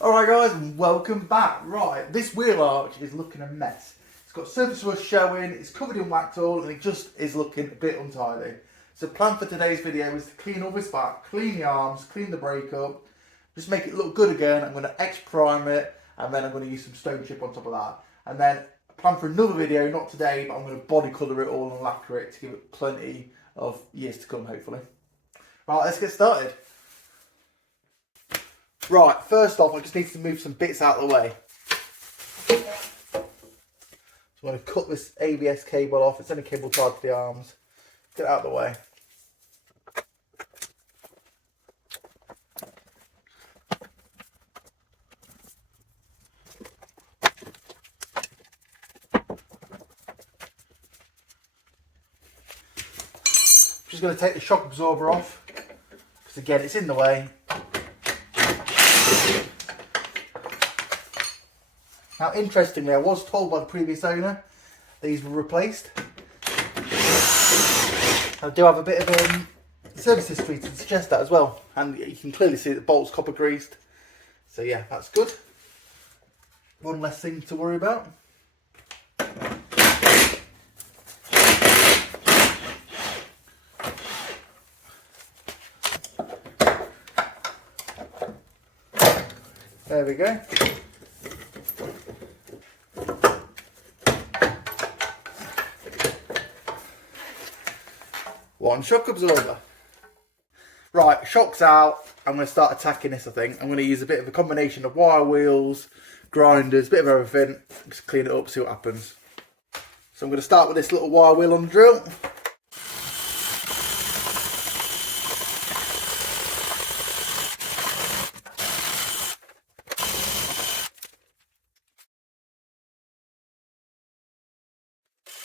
Alright guys, and welcome back. Right, this wheel arch is looking a mess. It's got surface rust showing, it's covered in wax oil, and it just is looking a bit untidy. So plan for today's video is to clean all this back, clean the arms, clean the brake up, just make it look good again. I'm going to X-prime it, and then I'm going to use some stone chip on top of that. And then plan for another video, not today, but I'm going to body colour it all and lacquer it to give it plenty of years to come, hopefully. Right, let's get started. Right, first off, I just need to move some bits out of the way. So I'm going to cut this ABS cable off. It's only cable tied to the arms. Get it out of the way. Just going to take the shock absorber off, because again, it's in the way. Now, interestingly, I was told by the previous owner these were replaced. I do have a bit of service history to suggest that as well, and you can clearly see that the bolt's copper greased. So yeah, that's good. One less thing to worry about. There we go. One shock absorber. Right, shock's out. I'm going to start attacking this, I think. I'm going to use a bit of a combination of wire wheels, grinders, a bit of everything. Just clean it up, see what happens. So I'm going to start with this little wire wheel on the drill.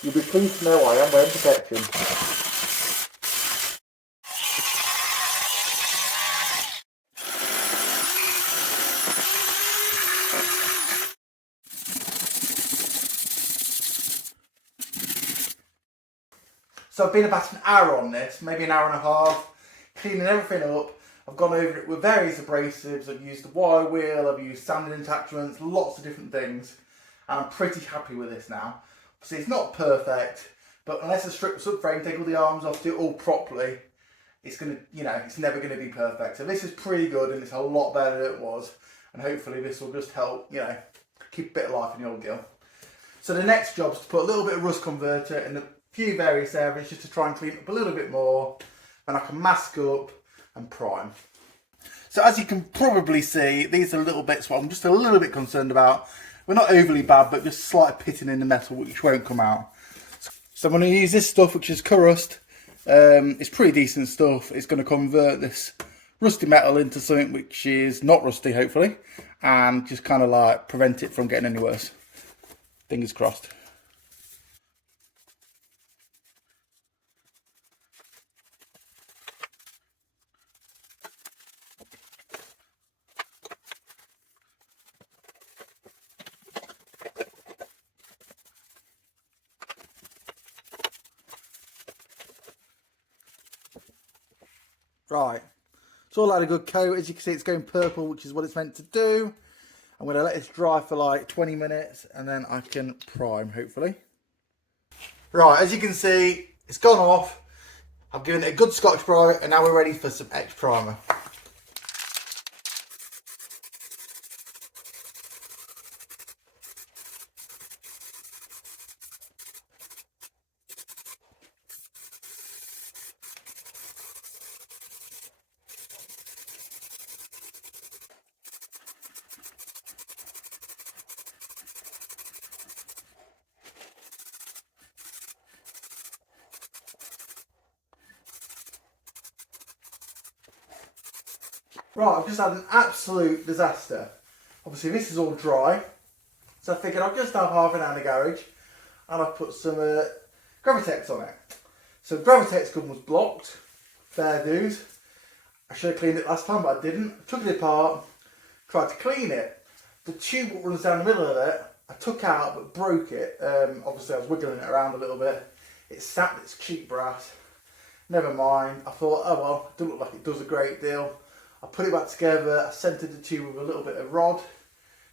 You'll be pleased to know I am wearing protection. So I've been about an hour on this, maybe an hour and a half, cleaning everything up. I've gone over it with various abrasives. I've used the wire wheel, I've used sanding attachments, lots of different things. And I'm pretty happy with this now. See, it's not perfect, but unless I strip the subframe, take all the arms off, do it all properly, it's gonna, it's never gonna be perfect. So this is pretty good, and it's a lot better than it was. And hopefully this will just help, keep a bit of life in the old girl. So the next job is to put a little bit of rust converter in a few various areas just to try and clean up a little bit more. Then I can mask up and prime. So as you can probably see, these are little bits what I'm just a little bit concerned about. We're not overly bad, but just slight pitting in the metal, which won't come out. So I'm going to use this stuff, which is Kurust. It's pretty decent stuff. It's going to convert this rusty metal into something which is not rusty, hopefully, and just kind of like prevent it from getting any worse. Fingers crossed. Right, it's all had a good coat. As you can see, it's going purple, which is what it's meant to do. I'm going to let this dry for like 20 minutes and then I can prime, hopefully. Right, as you can see, it's gone off. I've given it a good Scotch Brite, and now we're ready for some X primer. Right, I've just had an absolute disaster. Obviously this is all dry, so I figured I'll just have half an hour in the garage and I've put some Gravitex on it. So Gravitex gun was blocked, fair dues. I should have cleaned it last time, but I didn't. I took it apart, tried to clean it. The tube that runs down the middle of it, I took out but broke it. Obviously I was wiggling it around a little bit. It snapped its cheap brass. Never mind, I thought, oh well, it doesn't look like it does a great deal. I put it back together, I centred the tube with a little bit of rod,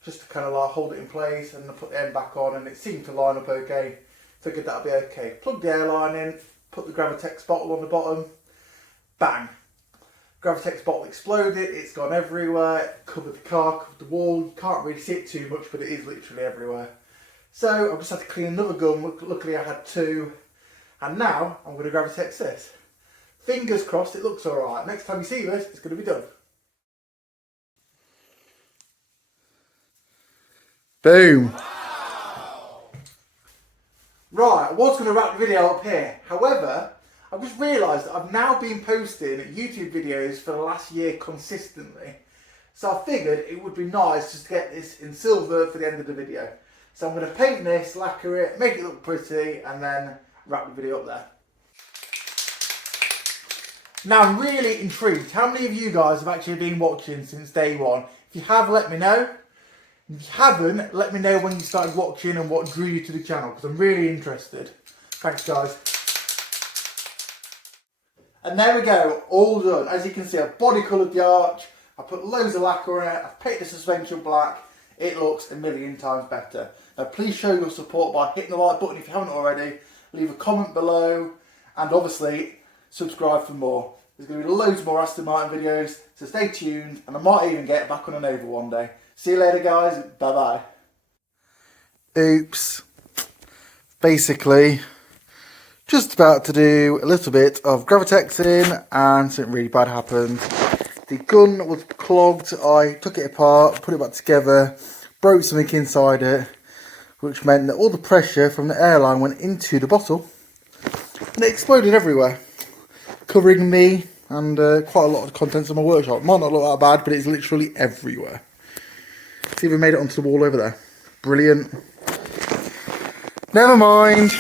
just to kind of like hold it in place, and I put the end back on, and it seemed to line up okay. Figured that'll be okay. Plugged the airline in, put the Gravitex bottle on the bottom, bang. Gravitex bottle exploded, it's gone everywhere, covered the car, covered the wall. You can't really see it too much, but it is literally everywhere. So I just had to clean another gun. Luckily I had two, and now I'm going to Gravitex this. Fingers crossed it looks alright. Next time you see this, it's going to be done. Boom. Wow. Right, I was going to wrap the video up here. However, I've just realised that I've now been posting YouTube videos for the last year consistently. So I figured it would be nice just to get this in silver for the end of the video. So I'm going to paint this, lacquer it, make it look pretty, and then wrap the video up there. Now I'm really intrigued. How many of you guys have actually been watching since day one? If you have, let me know. If you haven't, let me know when you started watching and what drew you to the channel, because I'm really interested. Thanks guys. And there we go, all done. As you can see, I've body coloured the arch, I put loads of lacquer on it, I've painted the suspension black. It looks a million times better. Now please show your support by hitting the like button if you haven't already, leave a comment below, and obviously subscribe for more. There's going to be loads more Aston Martin videos, so stay tuned, and I might even get back on an Nova one day. See you later guys, bye bye. Oops. Basically, just about to do a little bit of Gravitexing, and something really bad happened. The gun was clogged, I took it apart, put it back together, broke something inside it, which meant that all the pressure from the airline went into the bottle, and it exploded everywhere, covering me and quite a lot of contents of my workshop. Might not look that bad, but it's literally everywhere. It's even made it onto the wall over there. Brilliant. Never mind.